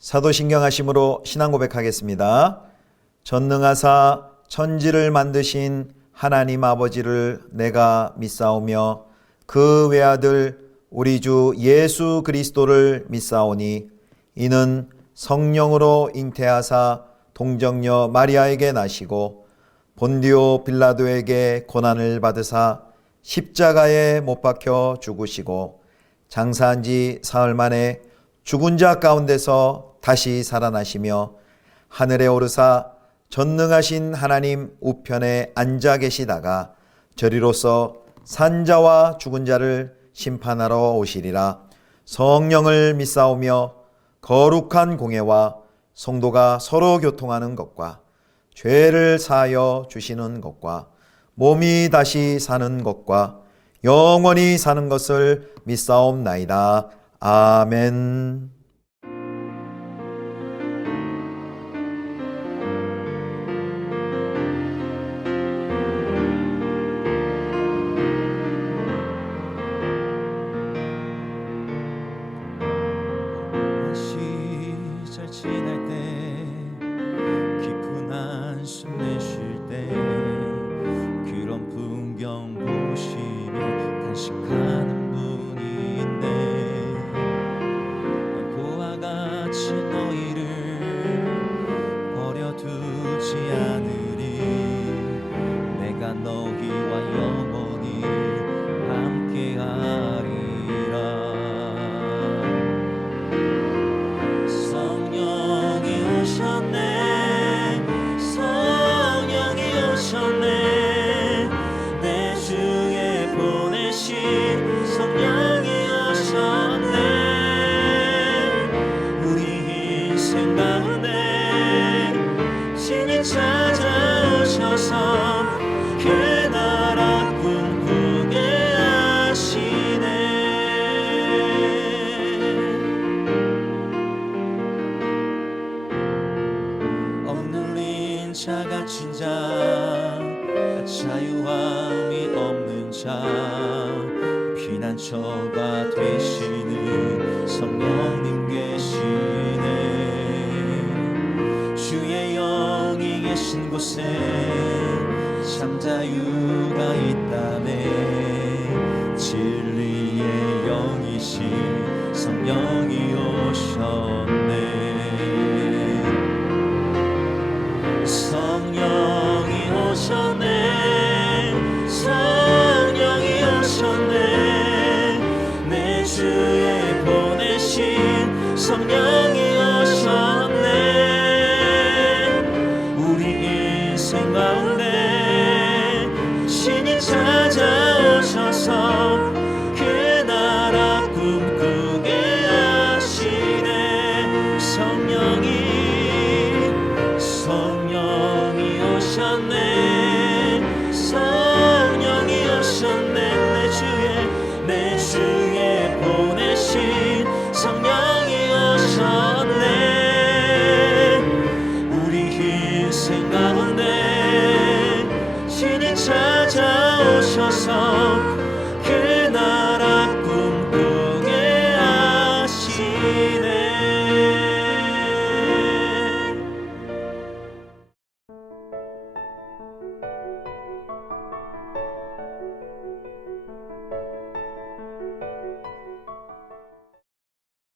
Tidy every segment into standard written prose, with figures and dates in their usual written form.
사도신경 하심으로 신앙 고백하겠습니다. 전능하사 천지를 만드신 하나님 아버지를 내가 믿사오며 그 외아들 우리 주 예수 그리스도를 믿사오니 이는 성령으로 잉태하사 동정녀 마리아에게 나시고 본디오 빌라도에게 고난을 받으사 십자가에 못 박혀 죽으시고 장사한 지 사흘 만에 죽은 자 가운데서 다시 살아나시며 하늘에 오르사 전능하신 하나님 우편에 앉아 계시다가 저리로서 산자와 죽은 자를 심판하러 오시리라. 성령을 믿사오며 거룩한 공예와 성도가 서로 교통하는 것과 죄를 사하여 주시는 것과 몸이 다시 사는 것과 영원히 사는 것을 믿사옵나이다. 아멘. 시절 지날 때 깊은 한숨 내쉴 때 그런 풍경 보시며 단식하는 분이 있네. 그와 같이 너희를 버려두지 않으리. 내가 너희와 영원히 함께하리라. 성령이 오셨네. 성령이 오셨네. 내 주에 보내신 성령이 오셨네. 우리 인생 가운데 신이 찾아오셔서 그 나라 꿈꾸게 하시네. 억눌린 자 갇힌 자 자유함이 없는 자 피난처가 되시는 성령님 계시네. 주의 영이 계신 곳에 참 자유가 있다네. 진리의 영이신 성령이 오셨네. 성령이 오셨네. 성령이 오셨네. 내 주에 보내신 성령이 오셨네. 우리 인생 가운데 신이 찾아오셔서 그 나라 꿈꾸게 하시네. 성령이 오셨네. 성령이 오셨네. 내 주에 보내신 성령이 오셨네. 우리 인생 가운데 신이 찾아오셔서 그 나라 꿈꾸게 하시네.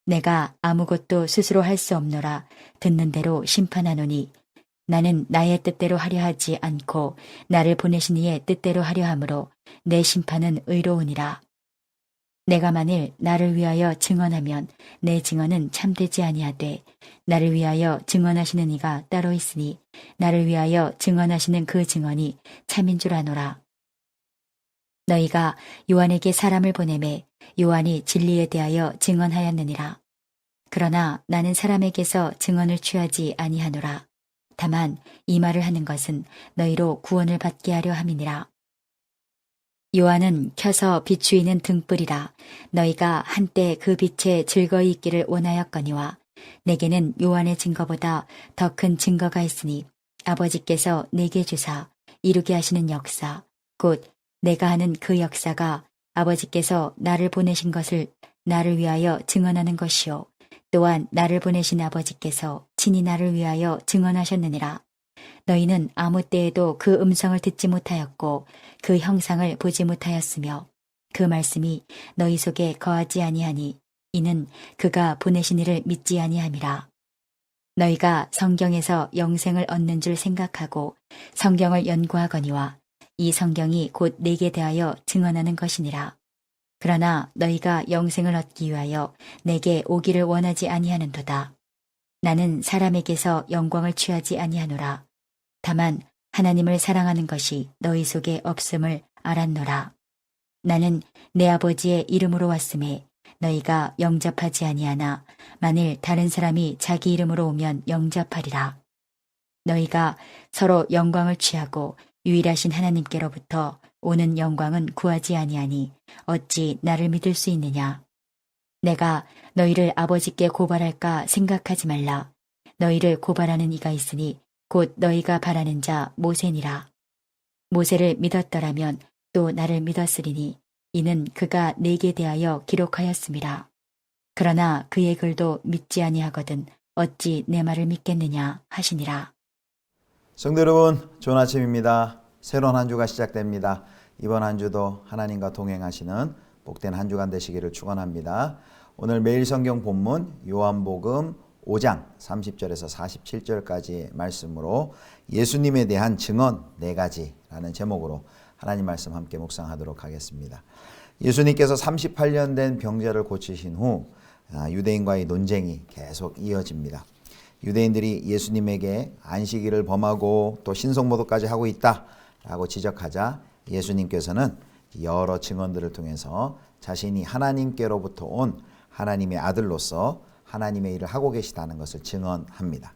내가 아무것도 스스로 할 수 없노라. 듣는 대로 심판하노니 나는 나의 뜻대로 하려 하지 않고 나를 보내신 이의 뜻대로 하려 함으로 내 심판은 의로우니라. 내가 만일 나를 위하여 증언하면 내 증언은 참되지 아니하되 나를 위하여 증언하시는 이가 따로 있으니 나를 위하여 증언하시는 그 증언이 참인 줄 아노라. 너희가 요한에게 사람을 보내매 요한이 진리에 대하여 증언하였느니라. 그러나 나는 사람에게서 증언을 취하지 아니하노라. 다만 이 말을 하는 것은 너희로 구원을 받게 하려 함이니라. 요한은 켜서 비추이는 등불이라. 너희가 한때 그 빛에 즐거이 있기를 원하였거니와 내게는 요한의 증거보다 더 큰 증거가 있으니 아버지께서 내게 주사 이루게 하시는 역사 곧 내가 하는 그 역사가 아버지께서 나를 보내신 것을 나를 위하여 증언하는 것이요 또한 나를 보내신 아버지께서 친히 나를 위하여 증언하셨느니라. 너희는 아무 때에도 그 음성을 듣지 못하였고 그 형상을 보지 못하였으며 그 말씀이 너희 속에 거하지 아니하니 이는 그가 보내신 이를 믿지 아니함이라. 너희가 성경에서 영생을 얻는 줄 생각하고 성경을 연구하거니와 이 성경이 곧 내게 대하여 증언하는 것이니라. 그러나 너희가 영생을 얻기 위하여 내게 오기를 원하지 아니하는도다. 나는 사람에게서 영광을 취하지 아니하노라. 다만 하나님을 사랑하는 것이 너희 속에 없음을 알았노라. 나는 내 아버지의 이름으로 왔음에 너희가 영접하지 아니하나 만일 다른 사람이 자기 이름으로 오면 영접하리라. 너희가 서로 영광을 취하고 유일하신 하나님께로부터 오는 영광은 구하지 아니하니 어찌 나를 믿을 수 있느냐. 내가 너희를 아버지께 고발할까 생각하지 말라. 너희를 고발하는 이가 있으니 곧 너희가 바라는 자 모세니라. 모세를 믿었더라면 또 나를 믿었으리니 이는 그가 내게 대하여 기록하였음이라. 그러나 그의 글도 믿지 아니하거든 어찌 내 말을 믿겠느냐 하시니라. 성도 여러분, 좋은 아침입니다. 새로운 한 주가 시작됩니다. 이번 한 주도 하나님과 동행하시는 복된 한 주간 되시기를 축원합니다. 오늘 매일 성경 본문 요한복음 5장 30절에서 47절까지 말씀으로 예수님에 대한 증언 4가지라는 제목으로 하나님 말씀 함께 묵상하도록 하겠습니다. 예수님께서 38년 된 병자를 고치신 후 유대인과의 논쟁이 계속 이어집니다. 유대인들이 예수님에게 안식일을 범하고 또 신성모독까지 하고 있다라고 지적하자 예수님께서는 여러 증언들을 통해서 자신이 하나님께로부터 온 하나님의 아들로서 하나님의 일을 하고 계시다는 것을 증언합니다.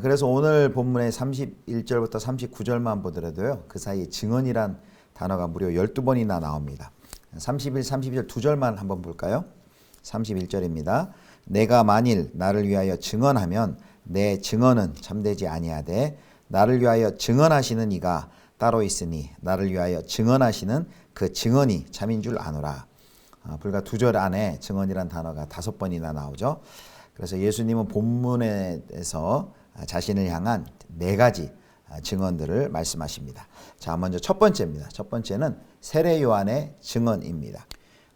그래서 오늘 본문의 31절부터 39절만 보더라도요, 그 사이에 증언이란 단어가 무려 12번이나 나옵니다. 31, 32절 두 절만 한번 볼까요? 31절입니다. 내가 만일 나를 위하여 증언하면 내 증언은 참되지 아니하되 나를 위하여 증언하시는 이가 따로 있으니 나를 위하여 증언하시는 그 증언이 참인 줄 아노라. 불과 두 절 안에 증언이란 단어가 5번이나 나오죠. 그래서 예수님은 본문에서 자신을 향한 4가지 증언들을 말씀하십니다. 자, 먼저 첫 번째입니다. 첫 번째는 세례 요한의 증언입니다.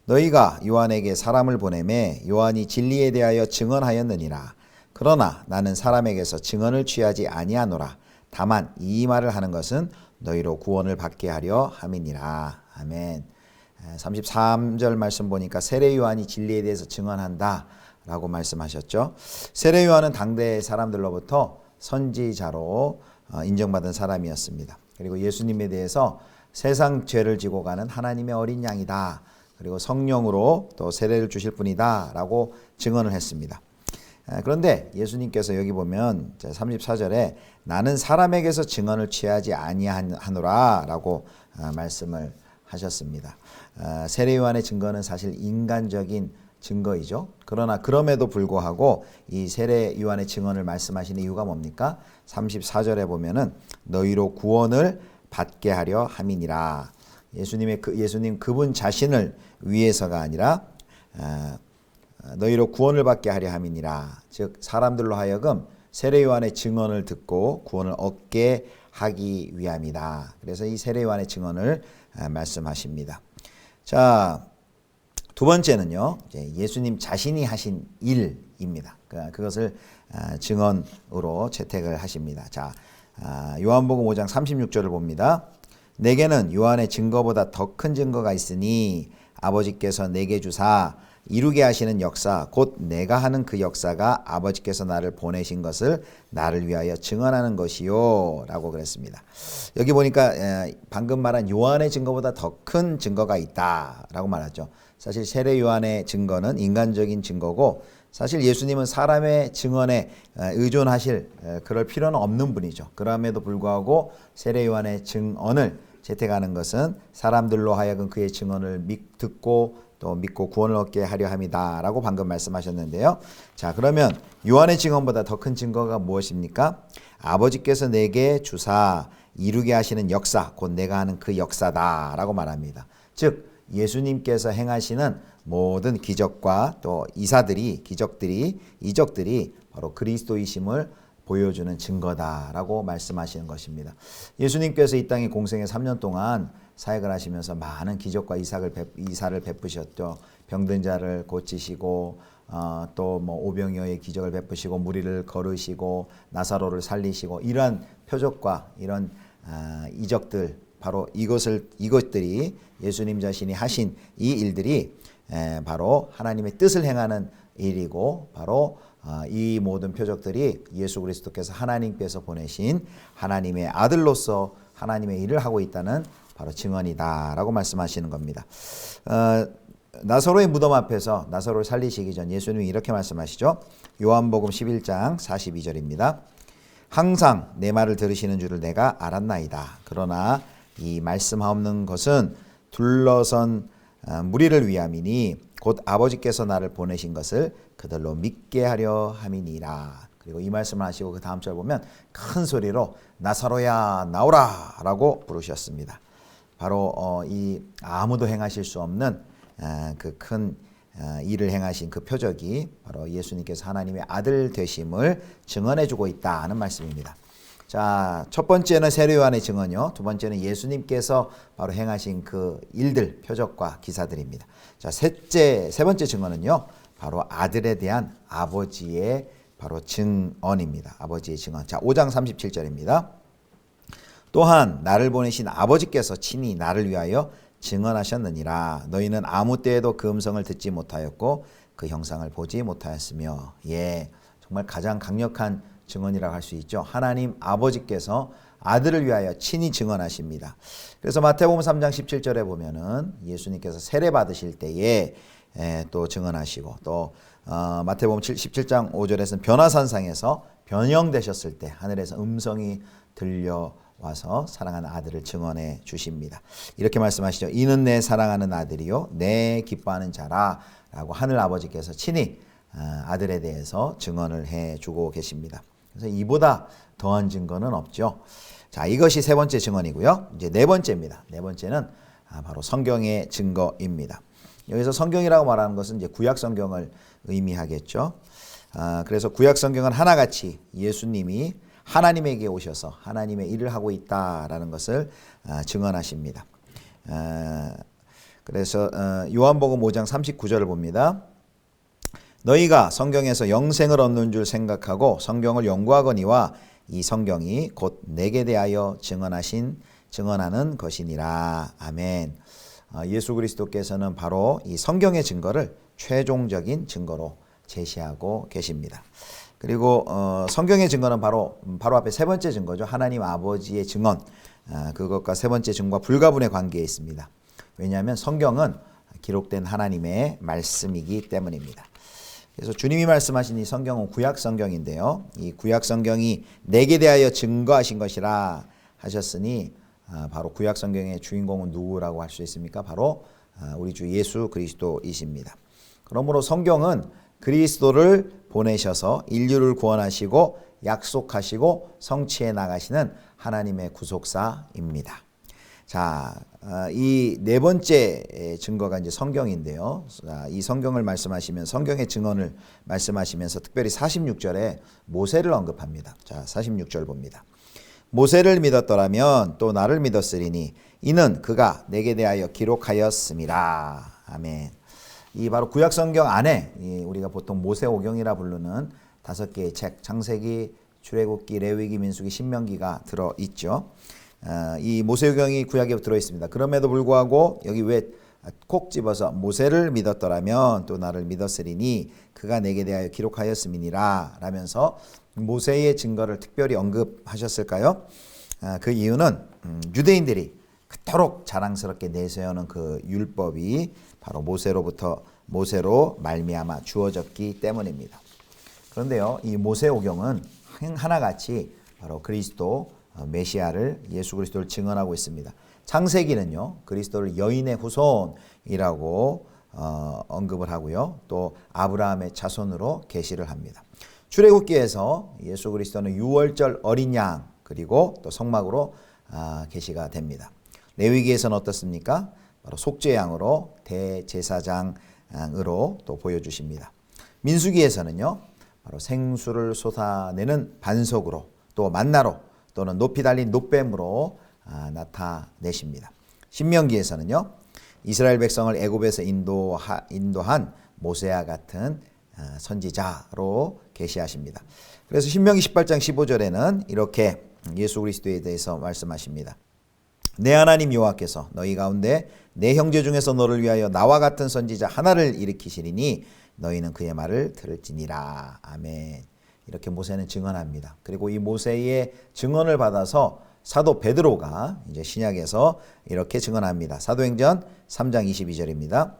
너희가 요한에게 사람을 보내매 요한이 진리에 대하여 증언하였느니라. 그러나 나는 사람에게서 증언을 취하지 아니하노라. 다만 이 말을 하는 것은 너희로 구원을 받게 하려 함이니라. 아멘. 33절 말씀 보니까 세례 요한이 진리에 대해서 증언한다 라고 말씀하셨죠. 세례 요한은 당대 사람들로부터 선지자로 인정받은 사람이었습니다. 그리고 예수님에 대해서 세상 죄를 지고 가는 하나님의 어린 양이다, 그리고 성령으로 또 세례를 주실 분이다 라고 증언을 했습니다. 그런데 예수님께서 여기 보면 34절에 나는 사람에게서 증언을 취하지 아니하노라 라고 말씀을 하셨습니다. 세례 요한의 증거는 사실 인간적인 증거이죠. 그러나 그럼에도 불구하고 이 세례 요한의 증언을 말씀하시는 이유가 뭡니까? 34절에 보면은 너희로 구원을 받게 하려 함이니라. 예수님 그분 자신을 위해서가 아니라 너희로 구원을 받게 하려 함이니라. 즉 사람들로 하여금 세례 요한의 증언을 듣고 구원을 얻게 하기 위함이다. 그래서 이 세례 요한의 증언을 말씀하십니다. 자, 두 번째는요, 예수님 자신이 하신 일입니다. 그것을 증언으로 채택을 하십니다. 자, 요한복음 5장 36절을 봅니다. 내게는 요한의 증거보다 더 큰 증거가 있으니 아버지께서 내게 주사 이루게 하시는 역사 곧 내가 하는 그 역사가 아버지께서 나를 보내신 것을 나를 위하여 증언하는 것이요 라고 그랬습니다. 여기 보니까 방금 말한 요한의 증거보다 더 큰 증거가 있다 라고 말하죠. 사실 세례 요한의 증거는 인간적인 증거고 사실 예수님은 사람의 증언에 의존하실 그럴 필요는 없는 분이죠. 그럼에도 불구하고 세례 요한의 증언을 채택하는 것은 사람들로 하여금 그의 증언을 듣고 또 믿고 구원을 얻게 하려 함이다 라고 방금 말씀하셨는데요. 자, 그러면 요한의 증언보다 더 큰 증거가 무엇입니까? 아버지께서 내게 주사 이루게 하시는 역사 곧 내가 하는 그 역사다 라고 말합니다. 즉 예수님께서 행하시는 모든 기적과 또 기적들이 바로 그리스도이심을 보여주는 증거다라고 말씀하시는 것입니다. 예수님께서 이 땅에 공생애 3년 동안 사역을 하시면서 많은 기적과 이사를 베푸셨죠. 병든 자를 고치시고 또 뭐 오병이어의 기적을 베푸시고 무리를 걸으시고 나사로를 살리시고 이러한 표적과 이런 이적들 바로 이것들이 예수님 자신이 하신 이 일들이 바로 하나님의 뜻을 행하는 일이고 바로 이 모든 표적들이 예수 그리스도께서 하나님께서 보내신 하나님의 아들로서 하나님의 일을 하고 있다는 바로 증언이다라고 말씀하시는 겁니다. 나사로의 무덤 앞에서 나사로를 살리시기 전 예수님이 이렇게 말씀하시죠. 요한복음 11장 42절입니다. 항상 내 말을 들으시는 줄을 내가 알았나이다. 그러나 이 말씀하옵는 것은 둘러선 무리를 위함이니 곧 아버지께서 나를 보내신 것을 그들로 믿게 하려 함이니라. 그리고 이 말씀을 하시고 그 다음 절 보면 큰 소리로 나사로야 나오라 라고 부르셨습니다. 바로 이 아무도 행하실 수 없는 그 큰 일을 행하신 그 표적이 바로 예수님께서 하나님의 아들 되심을 증언해주고 있다는 말씀입니다. 자, 첫 번째는 세례 요한의 증언이요. 두 번째는 예수님께서 바로 행하신 그 일들, 표적과 기사들입니다. 자, 세 번째 증언은요. 바로 아들에 대한 아버지의 바로 증언입니다. 아버지의 증언. 자, 5장 37절입니다. 또한 나를 보내신 아버지께서 친히 나를 위하여 증언하셨느니라. 너희는 아무 때에도 그 음성을 듣지 못하였고 그 형상을 보지 못하였으며. 예, 정말 가장 강력한 증언이라고 할 수 있죠. 하나님 아버지께서 아들을 위하여 친히 증언하십니다. 그래서 마태복음 3장 17절에 보면은 예수님께서 세례 받으실 때에 또 증언하시고 또 마태복음 17장 5절에서는 변화산상에서 변형되셨을 때 하늘에서 음성이 들려와서 사랑하는 아들을 증언해 주십니다. 이렇게 말씀하시죠. 이는 내 사랑하는 아들이요 내 기뻐하는 자라 라고 하늘 아버지께서 친히 아들에 대해서 증언을 해주고 계십니다. 그래서 이보다 더한 증거는 없죠. 자, 이것이 세 번째 증언이고요. 이제 네 번째입니다. 네 번째는 바로 성경의 증거입니다. 여기서 성경이라고 말하는 것은 이제 구약 성경을 의미하겠죠. 그래서 구약 성경은 하나같이 예수님이 하나님에게 오셔서 하나님의 일을 하고 있다라는 것을 증언하십니다. 그래서 요한복음 5장 39절을 봅니다. 너희가 성경에서 영생을 얻는 줄 생각하고 성경을 연구하거니와 이 성경이 곧 내게 대하여 증언하는 것이니라. 아멘. 예수 그리스도께서는 바로 이 성경의 증거를 최종적인 증거로 제시하고 계십니다. 그리고 성경의 증거는 바로 앞에 세 번째 증거죠. 하나님 아버지의 증언. 그것과 세 번째 증거와 불가분의 관계에 있습니다. 왜냐하면 성경은 기록된 하나님의 말씀이기 때문입니다. 그래서 주님이 말씀하신 이 성경은 구약 성경인데요. 이 구약 성경이 내게 대하여 증거하신 것이라 하셨으니 바로 구약 성경의 주인공은 누구라고 할 수 있습니까? 바로 우리 주 예수 그리스도이십니다. 그러므로 성경은 그리스도를 보내셔서 인류를 구원하시고 약속하시고 성취해 나가시는 하나님의 구속사입니다. 자, 이 네 번째 증거가 이제 성경인데요. 이 성경을 말씀하시면 성경의 증언을 말씀하시면서 특별히 46절에 모세를 언급합니다. 자, 46절 봅니다. 모세를 믿었더라면 또 나를 믿었으리니 이는 그가 내게 대하여 기록하였음이라. 아멘. 이 바로 구약 성경 안에 우리가 보통 모세오경이라 부르는 5개의 책, 창세기, 출애굽기, 레위기, 민수기, 신명기가 들어 있죠. 이 모세오경이 구약에 들어 있습니다. 그럼에도 불구하고 여기 왜 콕 집어서 모세를 믿었더라면 또 나를 믿었으리니 그가 내게 대하여 기록하였음이니라 라면서 모세의 증거를 특별히 언급하셨을까요? 그 이유는 유대인들이 그토록 자랑스럽게 내세우는 그 율법이 바로 모세로 말미암아 주어졌기 때문입니다. 그런데요, 이 모세오경은 하나같이 바로 그리스도 메시아를 예수 그리스도를 증언하고 있습니다. 창세기는요, 그리스도를 여인의 후손이라고 언급을 하고요, 또 아브라함의 자손으로 계시를 합니다. 출애굽기에서 예수 그리스도는 유월절 어린 양 그리고 또 성막으로 계시가 됩니다. 레위기에서는 어떻습니까? 바로 속죄양으로 대제사장 모양으로 또 보여주십니다. 민수기에서는요, 바로 생수를 솟아내는 반석으로 또 만나로 또는 높이 달린 높뱀으로 나타내십니다. 신명기에서는요, 이스라엘 백성을 애굽에서 인도한 모세와 같은 선지자로 계시하십니다. 그래서 신명기 18장 15절에는 이렇게 예수 그리스도에 대해서 말씀하십니다. 내 하나님 여호와께서 너희 가운데 내 형제 중에서 너를 위하여 나와 같은 선지자 하나를 일으키시리니 너희는 그의 말을 들을지니라. 아멘. 이렇게 모세는 증언합니다. 그리고 이 모세의 증언을 받아서 사도 베드로가 이제 신약에서 이렇게 증언합니다. 사도행전 3장 22절입니다.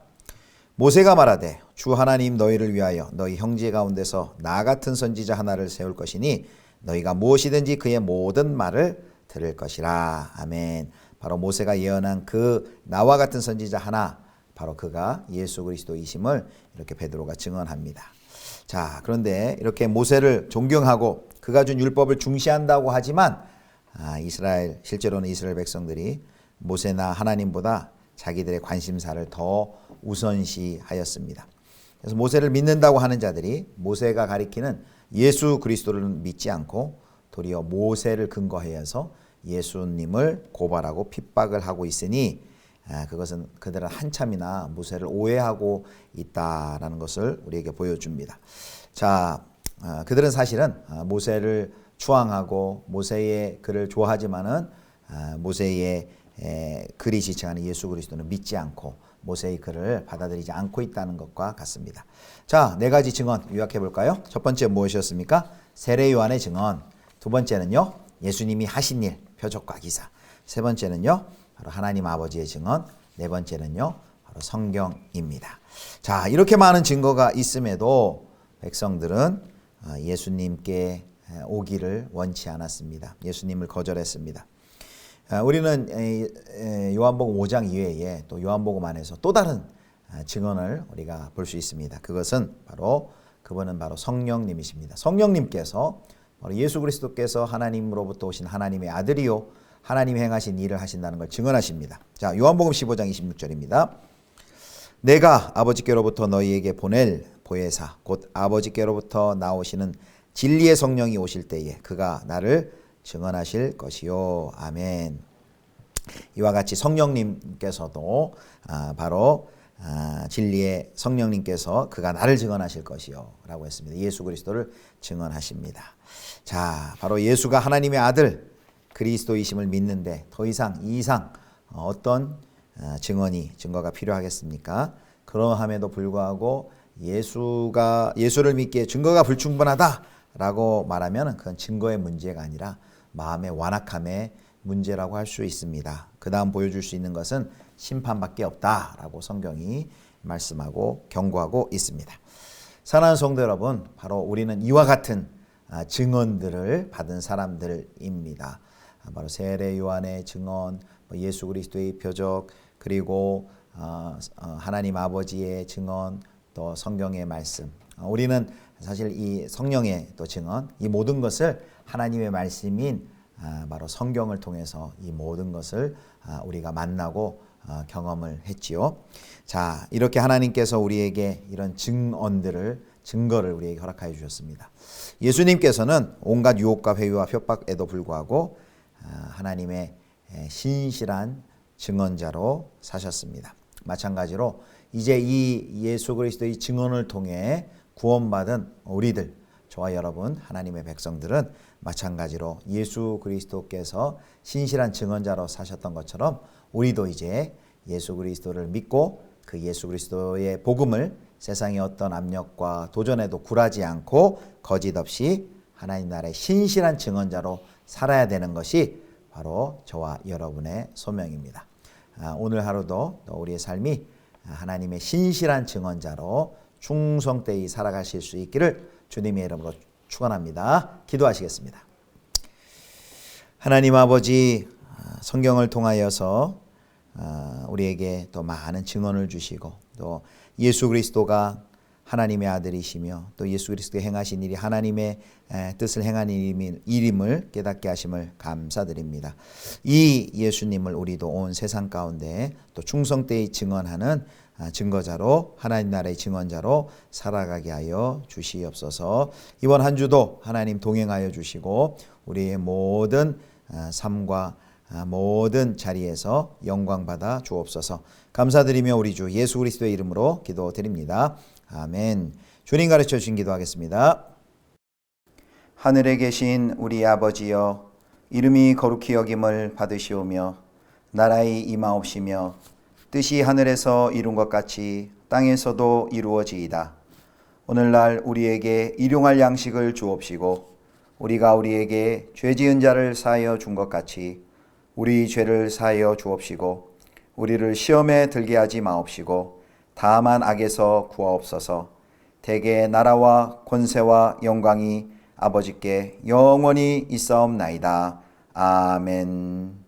모세가 말하되 주 하나님 너희를 위하여 너희 형제 가운데서 나 같은 선지자 하나를 세울 것이니 너희가 무엇이든지 그의 모든 말을 들을 것이라. 아멘. 바로 모세가 예언한 그 나와 같은 선지자 하나, 바로 그가 예수 그리스도이심을 이렇게 베드로가 증언합니다. 자, 그런데 이렇게 모세를 존경하고 그가 준 율법을 중시한다고 하지만 실제로는 이스라엘 백성들이 모세나 하나님보다 자기들의 관심사를 더 우선시하였습니다. 그래서 모세를 믿는다고 하는 자들이 모세가 가리키는 예수 그리스도를 믿지 않고 도리어 모세를 근거해서 예수님을 고발하고 핍박을 하고 있으니 그것은 그들은 한참이나 모세를 오해하고 있다라는 것을 우리에게 보여줍니다. 자, 그들은 사실은 모세를 추앙하고 모세의 글을 좋아하지만은 모세의 글이 지칭하는 예수 그리스도는 믿지 않고 모세의 글을 받아들이지 않고 있다는 것과 같습니다. 자, 네 가지 증언 요약해 볼까요? 첫 번째 무엇이었습니까? 세례 요한의 증언. 두 번째는요, 예수님이 하신 일, 표적과 기사. 세 번째는요, 바로 하나님 아버지의 증언. 네 번째는요, 바로 성경입니다. 자, 이렇게 많은 증거가 있음에도 백성들은 예수님께 오기를 원치 않았습니다. 예수님을 거절했습니다. 우리는 요한복음 5장 이외에 또 요한복음 안에서 또 다른 증언을 우리가 볼 수 있습니다. 그분은 바로 성령님이십니다. 성령님께서 바로 예수 그리스도께서 하나님으로부터 오신 하나님의 아들이요 하나님이 행하신 일을 하신다는 걸 증언하십니다. 자, 요한복음 15장 26절입니다. 내가 아버지께로부터 너희에게 보낼 보혜사 곧 아버지께로부터 나오시는 진리의 성령이 오실 때에 그가 나를 증언하실 것이요. 아멘. 이와 같이 성령님께서도 바로 진리의 성령님께서 그가 나를 증언하실 것이요 라고 했습니다. 예수 그리스도를 증언하십니다. 자, 바로 예수가 하나님의 아들 그리스도이심을 믿는데 더 이상 이 이상 어떤 증거가 필요하겠습니까? 그러함에도 불구하고 예수를 믿기에 증거가 불충분하다라고 말하면 그건 증거의 문제가 아니라 마음의 완악함의 문제라고 할 수 있습니다. 그 다음 보여줄 수 있는 것은 심판밖에 없다라고 성경이 말씀하고 경고하고 있습니다. 사랑하는 성도 여러분, 바로 우리는 이와 같은 증언들을 받은 사람들입니다. 바로 세례 요한의 증언, 예수 그리스도의 표적, 그리고 하나님 아버지의 증언, 또 성경의 말씀. 우리는 사실 이 성령의 또 증언, 이 모든 것을 하나님의 말씀인 바로 성경을 통해서 이 모든 것을 우리가 만나고 경험을 했지요. 자, 이렇게 하나님께서 우리에게 이런 증거를 우리에게 허락하여 주셨습니다. 예수님께서는 온갖 유혹과 회유와 협박에도 불구하고 하나님의 신실한 증언자로 사셨습니다. 마찬가지로 이제 이 예수 그리스도의 증언을 통해 구원받은 우리들, 저와 여러분 하나님의 백성들은 마찬가지로 예수 그리스도께서 신실한 증언자로 사셨던 것처럼 우리도 이제 예수 그리스도를 믿고 그 예수 그리스도의 복음을 세상의 어떤 압력과 도전에도 굴하지 않고 거짓 없이 하나님 나라의 신실한 증언자로 살아야 되는 것이 바로 저와 여러분의 소명입니다. 오늘 하루도 우리의 삶이 하나님의 신실한 증언자로 충성되이 살아가실 수 있기를 주님의 이름으로 축원합니다. 기도하시겠습니다. 하나님 아버지, 성경을 통하여서 우리에게 또 많은 증언을 주시고 또 예수 그리스도가 하나님의 아들이시며 또 예수 그리스도가 행하신 일이 하나님의 뜻을 행한 일임을 깨닫게 하심을 감사드립니다. 이 예수님을 우리도 온 세상 가운데 또 충성되이 증언하는 증거자로 하나님 나라의 증언자로 살아가게 하여 주시옵소서. 이번 한 주도 하나님 동행하여 주시고 우리의 모든 삶과 모든 자리에서 영광 받아 주옵소서. 감사드리며 우리 주 예수 그리스도의 이름으로 기도드립니다. 아멘. 주님 가르쳐 주신 기도하겠습니다. 하늘에 계신 우리 아버지여, 이름이 거룩히 여김을 받으시오며 나라의 임하옵시며 뜻이 하늘에서 이룬 것 같이 땅에서도 이루어지이다. 오늘날 우리에게 일용할 양식을 주옵시고 우리가 우리에게 죄 지은 자를 사하여 준 것 같이 우리 죄를 사하여 주옵시고 우리를 시험에 들게 하지 마옵시고 다만 악에서 구하옵소서. 대개 나라와 권세와 영광이 아버지께 영원히 있사옵나이다. 아멘.